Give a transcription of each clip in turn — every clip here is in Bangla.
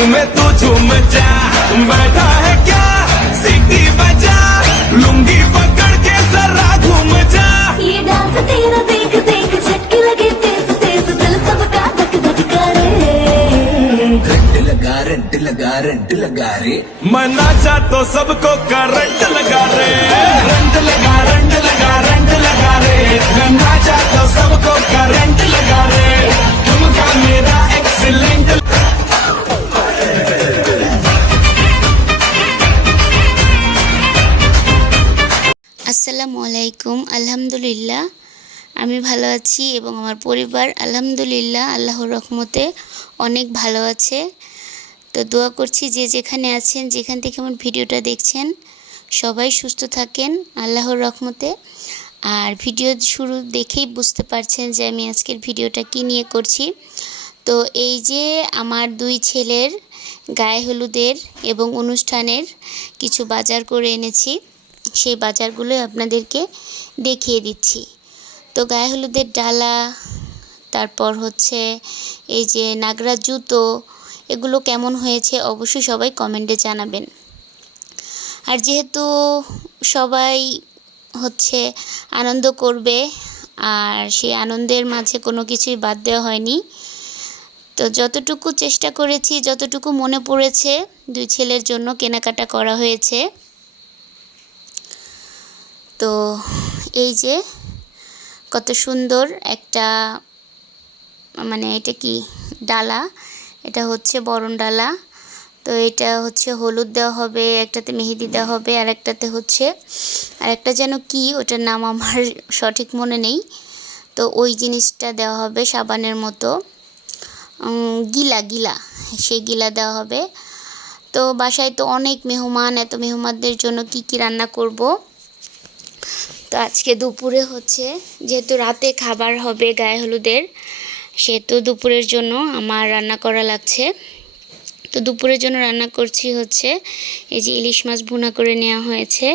घूम जा। बैठा है क्या? सीटी बजा। लुंगी पकड़ के जरा घूम जा। ये डांस तेरा देख देख झटके लगे तेज तेज दिल सबका धक धक करे। रंट लगा रंट लगा रंट लगा रे। मैं नाचा तो सबको करंट लगा रे। रंट लगा रंट लगा रंट लगा रे। मैं नाचा तो सबको करंट लगा रे। तुमका मेरा एक्सीलेंट আসসালামু আলাইকুম, আলহামদুলিল্লাহ। আমি ভালো আছি এবং আমার পরিবার আলহামদুলিল্লাহ, আল্লাহর রহমতে অনেক ভালো আছে। তো দোয়া করছি যে যেখানে আছেন, যেখান থেকে আমার ভিডিওটা দেখছেন, সবাই সুস্থ থাকেন, আল্লাহর রহমতে। আর ভিডিও শুরু দেখেই বুঝতে পারছেন যে আমি আজকের ভিডিওটা কী নিয়ে করছি। তো এই যে আমার দুই ছেলের গায়ে হলুদের এবং অনুষ্ঠানের কিছু বাজার করে এনেছি। সেই বাজারগুলো আপনাদেরকে দেখিয়ে দিচ্ছি। তো গায়ে হলুদের ডালা, তারপর হচ্ছে এই যে নাগরা জুতো, এগুলো কেমন হয়েছে অবশ্যই সবাই কমেন্টে জানাবেন। আর যেহেতু সবাই হচ্ছে আনন্দ করবে, আর সেই আনন্দের মাঝে কোনো কিছুই বাদ দেওয়া হয়নি, তো যতটুকু চেষ্টা করেছি, যতটুকু মনে পড়েছে, দুই ছেলের জন্য কেনাকাটা করা হয়েছে। তো এই যে কত সুন্দর একটা মানে এটা কি, ডালা? এটা হচ্ছে বরণ ডালা। তো এটা হচ্ছে হলুদ দেওয়া হবে, একটাতে মেহেদি দেওয়া হবে, আর একটাতে হচ্ছে, আর একটা যেন কি, ওটার নাম আমার সঠিক মনে নেই। তো ওই জিনিসটা দেওয়া হবে সাবানের মতো। গিলা গিলা, সেই গিলা দেওয়া হবে। তো বাসায় তো অনেক মেহমান, এত মেহমানদের জন্য কি কি রান্না করব? তো আজকে দুপুরে হচ্ছে, যেহেতু রাতে খাবার হবে গায়ে হলুদের, সেহেতু দুপুরের জন্য আমার রান্না করা লাগছে। তো দুপুরের জন্য রান্না করছি হচ্ছে, এই যে ইলিশ মাছ ভুনা করে নেওয়া হয়েছে,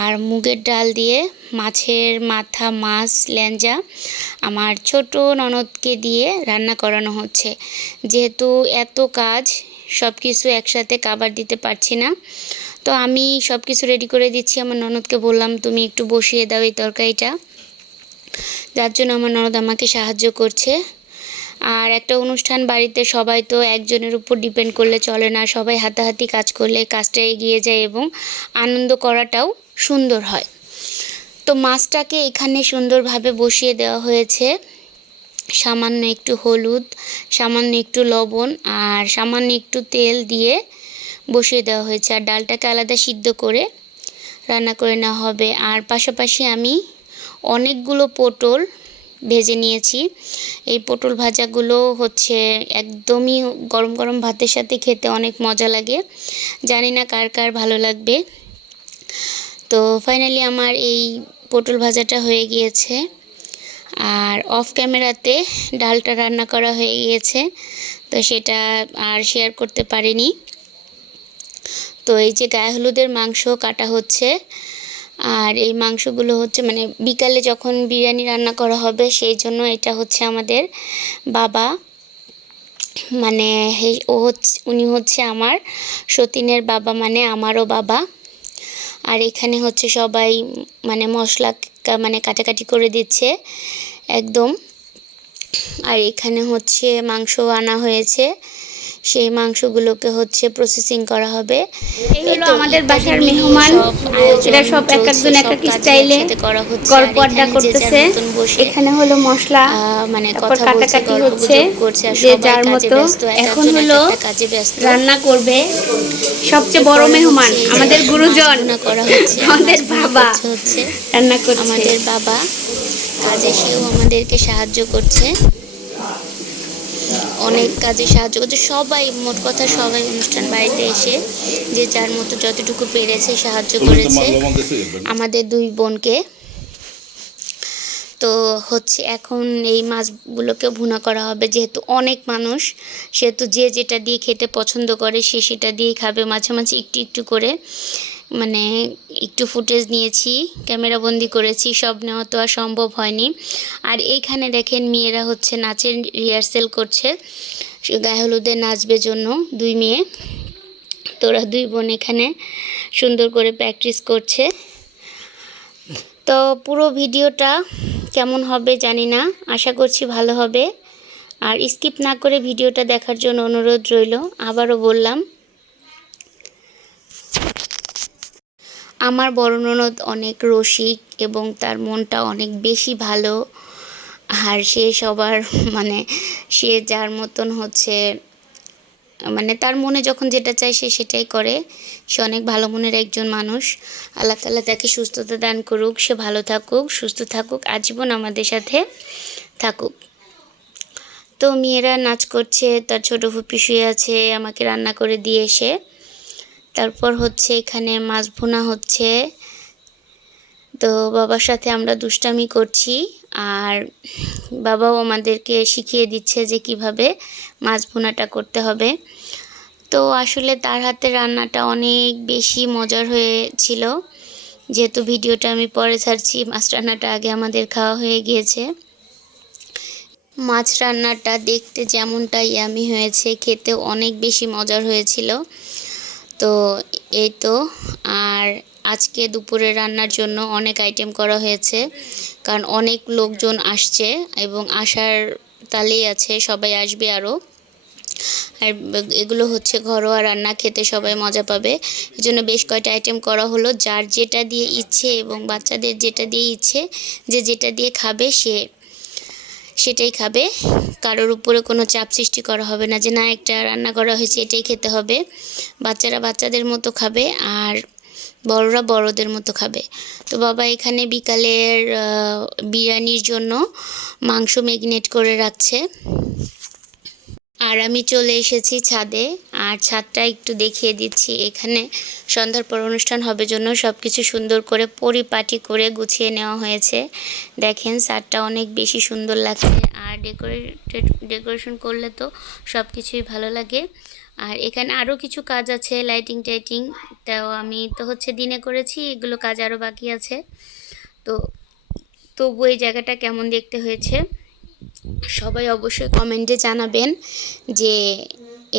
আর মুগের ডাল দিয়ে মাছের মাথা, মাছ ল্যাঞ্জা আমার ছোট ননদকে দিয়ে রান্না করানো হচ্ছে। যেহেতু এত কাজ সব কিছু একসাথে কাবার দিতে পারছি না। তো আমি সব কিছু রেডি করে দিচ্ছি। আমার ননদকে বললাম, তুমি একটু বসিয়ে দাও এই তরকারিটা। যার জন্য আমার ননদ আমাকে সাহায্য করছে। আর একটা অনুষ্ঠান বাড়িতে সবাই তো একজনের উপর ডিপেন্ড করলে চলে না, সবাই হাতাহাতি কাজ করলে কাজটা এগিয়ে যায় এবং আনন্দ করাটাও সুন্দর হয়। তো মাছটাকে এখানে সুন্দরভাবে বসিয়ে দেওয়া হয়েছে। সামান্য একটু হলুদ, সামান্য একটু লবণ আর সামান্য একটু তেল দিয়ে বসিয়ে দেওয়া হয়েছে। আর ডালটাকে আলাদা সিদ্ধ করে রান্না করে নেওয়া হবে। আর পাশাপাশি আমি অনেকগুলো পটল ভেজে নিয়েছি। এই পটল ভাজাগুলো হচ্ছে একদমই গরম গরম ভাতের সাথে খেতে অনেক মজা লাগে। জানি না কার কার ভালো লাগবে। তো ফাইনালি আমার এই পটল ভাজাটা হয়ে গিয়েছে। আর অফ ক্যামেরাতে ডালটা রান্না করা হয়ে গিয়েছে। তো সেটা আর শেয়ার করতে পারিনি। তো এই যে গায়ে হলুদের মাংস কাটা হচ্ছে, আর এই মাংসগুলো হচ্ছে মানে বিকালে যখন বিরিয়ানি রান্না করা হবে সেই জন্য এটা হচ্ছে আমাদের বাবা মানে ও হচ্ছে, উনি হচ্ছে আমার সতীনের বাবা মানে আমারও বাবা। আর এখানে হচ্ছে সবাই মানে মশলা মানে কাটাকাটি করে দিচ্ছে একদম। আর এখানে হচ্ছে মাংস আনা হয়েছে। সেই মাংসগুলোকে হচ্ছে প্রসেসিং করা হবে। এই আমাদের বাসার মেহমান। এরা সব এক একজন এক এক স্টাইলে করা হচ্ছে। গল্প আড্ডা যার করতেছে এখানে হলো মশলা মানে কথা কাটাকাটি হচ্ছে যে যার মতো এখন হলো কাজে ব্যস্ত। রান্না করবে সবচেয়ে বড় মেহমান আমাদের গুরুজন করা হচ্ছে আমাদের বাবা হচ্ছে রান্না করছে। আমাদের বাবা কাজে সেও আমাদেরকে সাহায্য করছে। অনেক কাজে সাহায্য করছে। সবাই মোট কথা সবাই অনুষ্ঠান বাড়িতে এসে যে যার মতো যতটুকু পেরেছে সাহায্য করেছে। আমাদের দুই বোনকে। তো হচ্ছে এখন এই মাছগুলোকে ভুনা করা হবে। যেহেতু অনেক মানুষ সেহেতু যে যেটা দিয়ে খেতে পছন্দ করে সে সেটা দিয়েই খাবে মাঝে মাঝে একটু একটু করে। মানে একটু ফুটেজ নিয়েছি, ক্যামেরা বন্দি করেছি, সব নেওয়া তো আর সম্ভব হয়নি। আর এইখানে দেখেন মেয়েরা হচ্ছে নাচের রিহার্সেল করছে, গায়ে হলুদে নাচবে জন্য দুই মেয়ে। তোরা দুই বোন এখানে সুন্দর করে প্র্যাকটিস করছে। তো পুরো ভিডিওটা কেমন হবে জানি না, আশা করছি ভালো হবে। আর স্কিপ না করে ভিডিওটা দেখার জন্য অনুরোধ রইল, আবারও বললাম আমার বড় ননদ অনেক রসিক এবং তার মনটা অনেক বেশি ভালো। আর সে সবার মানে সে যার মতন হচ্ছে মানে তার মনে যখন যেটা চায় সে সেটাই করে। সে অনেক ভালো মনের একজন মানুষ। আল্লাহ তালা তাকে সুস্থতা দান করুক, সে ভালো থাকুক, সুস্থ থাকুক, আজীবন আমাদের সাথে থাকুক। তো মেয়েরা নাচ করছে, তার ছোটো ফুপি শুয়ে আছে, আমাকে রান্না করে দিয়ে এসে। তারপর হচ্ছে এখানে মাছ ভুনা হচ্ছে। তো বাবার সাথে আমরা দুষ্টামি করছি আর বাবাও আমাদেরকে শিখিয়ে দিচ্ছে যে কীভাবে মাছ ভুনাটা করতে হবে। তো আসলে তার হাতে রান্নাটা অনেক বেশি মজার হয়েছিল। যেহেতু ভিডিওটা আমি পরে ছাড়ছি, মাছ রান্নাটা আগে আমাদের খাওয়া হয়ে গিয়েছে। মাছ রান্নাটা দেখতে যেমনটা ইয়ামি হয়েছে, খেতে অনেক বেশি মজার হয়েছিল। তো এই তো, আর আজকে দুপুরে রান্নার জন্য অনেক আইটেম করা হয়েছে, কারণ অনেক লোকজন আসছে এবং আসার তালেই আছে, সবাই আসবে আরও আর এগুলো হচ্ছে ঘরোয়া রান্না, খেতে সবাই মজা পাবে। এই জন্য বেশ কয়টা আইটেম করা হলো, যার যেটা দিয়ে ইচ্ছে এবং বাচ্চাদের যেটা দিয়ে ইচ্ছে, যে যেটা দিয়ে খাবে সে সেটাই খাবে। কারোর উপরে কোনো চাপ সৃষ্টি করা হবে না যে, না, একটা রান্না করা হয়েছে, এটাই খেতে হবে। বাচ্চারা বাচ্চাদের মতো খাবে আর বড়রা বড়দের মতো খাবে। তো বাবা এখানে বিকালের বিরিয়ানির জন্য মাংস ম্যাগনেট করে রাখছে। আর আমি চলে এসেছি ছাদে, আর ছাদটা একটু দেখিয়ে দিচ্ছি। এখানে সন্ধ্যার পর অনুষ্ঠান হবে জন্য সব কিছু সুন্দর করে পরিপাটি করে গুছিয়ে নেওয়া হয়েছে। দেখেন ছাদটা অনেক বেশি সুন্দর লাগছে, আর ডেকোরেটেড, ডেকোরেশন করলে তো সব কিছুই ভালো লাগে। আর এখানে আরও কিছু কাজ আছে, লাইটিং, টাইটিং, তাও আমি তো হচ্ছে দিনে করেছি, এগুলো কাজ আরও বাকি আছে। তো তবু এই জায়গাটা কেমন দেখতে হয়েছে? সবাই অবশ্যই কমেন্টে জানাবেন যে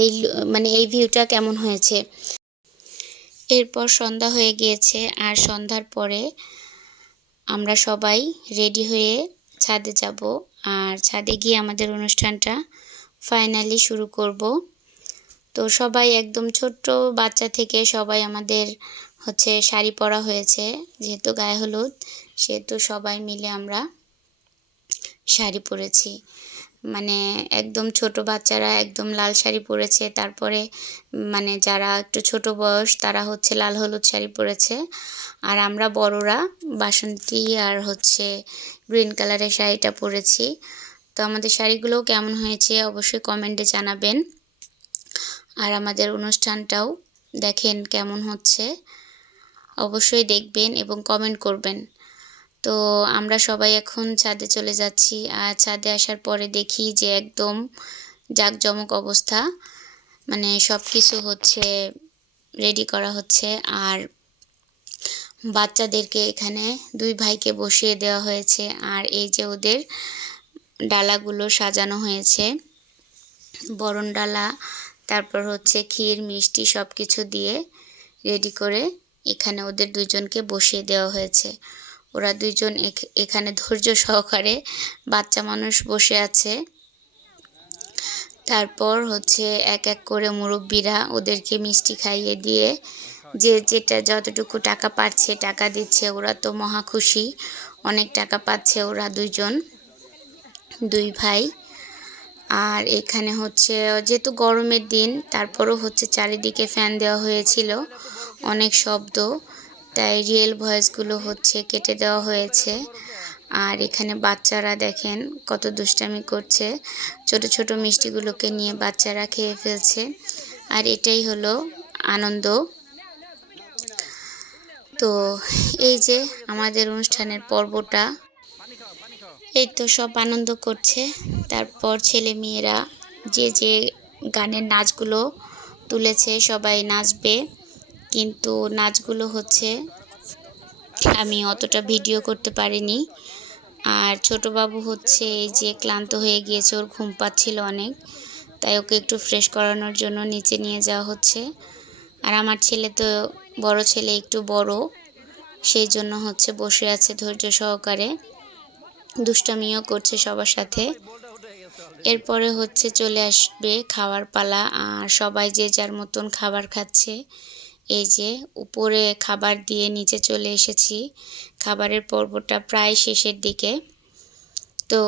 এই মানে এই ভিউটা কেমন হয়েছে। এরপর সন্ধ্যা হয়ে গিয়েছে আর সন্ধ্যার পরে আমরা সবাই রেডি হয়ে ছাদে যাব আর ছাদে গিয়ে আমাদের অনুষ্ঠানটা ফাইনালি শুরু করব। তো সবাই একদম ছোট্ট বাচ্চা থেকে সবাই আমাদের হচ্ছে শাড়ি পরা হয়েছে, যেহেতু গায়ে হলুদ, সেহেতু সবাই মিলে আমরা শাড়ি পরেছি। মানে একদম ছোট বাচ্চারা একদম লাল শাড়ি পরেছে। তারপরে মানে যারা একটু ছোট বয়স, তারা হচ্ছে লাল হলুদ শাড়ি পরেছে। আর আমরা বড়রা বাসন্তী আর হচ্ছে গ্রিন কালারের শাড়িটা পরেছি। তো আমাদের শাড়িগুলোও কেমন হয়েছে অবশ্যই কমেন্টে জানাবেন। আর আমাদের অনুষ্ঠানটাও দেখেন কেমন হচ্ছে। অবশ্যই দেখবেন এবং কমেন্ট করবেন। তো আমরা সবাই এখন ছাদে চলে যাচ্ছি। আর ছাদে আসার পরে দেখি যে একদম জাঁকজমক অবস্থা। মানে সব কিছু হচ্ছে রেডি করা হচ্ছে। আর বাচ্চাদেরকে এখানে দুই ভাইকে বসিয়ে দেওয়া হয়েছে। আর এই যে ওদের ডালাগুলো সাজানো হয়েছে। বরণ ডালা, তারপর হচ্ছে ক্ষীর, মিষ্টি সব কিছু দিয়ে রেডি করে এখানে ওদের দুজনকে বসিয়ে দেওয়া হয়েছে। ওরা দুইজন এখ- এখানে ধৈর্য সহকারে বাচ্চা মানুষ বসে আছে। তারপর হচ্ছে এক এক করে মুরব্বীরা ওদেরকে মিষ্টি খাইয়ে দিয়ে যে যেটা যতটুকু টাকা পাচ্ছে টাকা দিচ্ছে, ওরা তো মহা খুশি। অনেক টাকা পাচ্ছে ওরা দুইজন, দুই ভাই। আর এখানে হচ্ছে যেহেতু গরমের দিন, তারপরও হচ্ছে চারিদিকে ফ্যান দেওয়া হয়েছিল, অনেক শব্দ। তাই রিয়েল ভয়েসগুলো হচ্ছে কেটে দেওয়া হয়েছে। আর এখানে বাচ্চারা দেখেন কত দুষ্টামি করছে। ছোট ছোট মিষ্টিগুলোকে নিয়ে বাচ্চারা খেয়ে ফেলছে। আর এটাই হলো আনন্দ। তো এই যে আমাদের অনুষ্ঠানের পর্বটা, এই তো সব আনন্দ করছে। তারপর ছেলে মেয়েরা যে যে গানের নাচগুলো তুলেছে, সবাই নাচবে। কিন্তু নাচগুলো হচ্ছে, আমি অতটা ভিডিও করতে পারিনি। আর ছোট বাবু হচ্ছে এই যে ক্লান্ত হয়ে গিয়েছে, ওর ঘুম পাচ্ছিল অনেক, তাই ওকে একটু ফ্রেশ করানোর জন্য নিচে নিয়ে যাওয়া হচ্ছে। আর আমার ছেলে তো বড় ছেলে, একটু বড়, সেই জন্য হচ্ছে বসে আছে ধৈর্য সহকারে। দুষ্টামিও করছে সবার সাথে। এরপরে হচ্ছে চলে আসবে খাওয়ার পালা, আর সবাই যে যার মতন খাবার খাচ্ছে। এই যে উপরে খাবার দিয়ে নিচে চলে এসেছি। খাবারের পর্বটা প্রায় শেষের দিকে। তো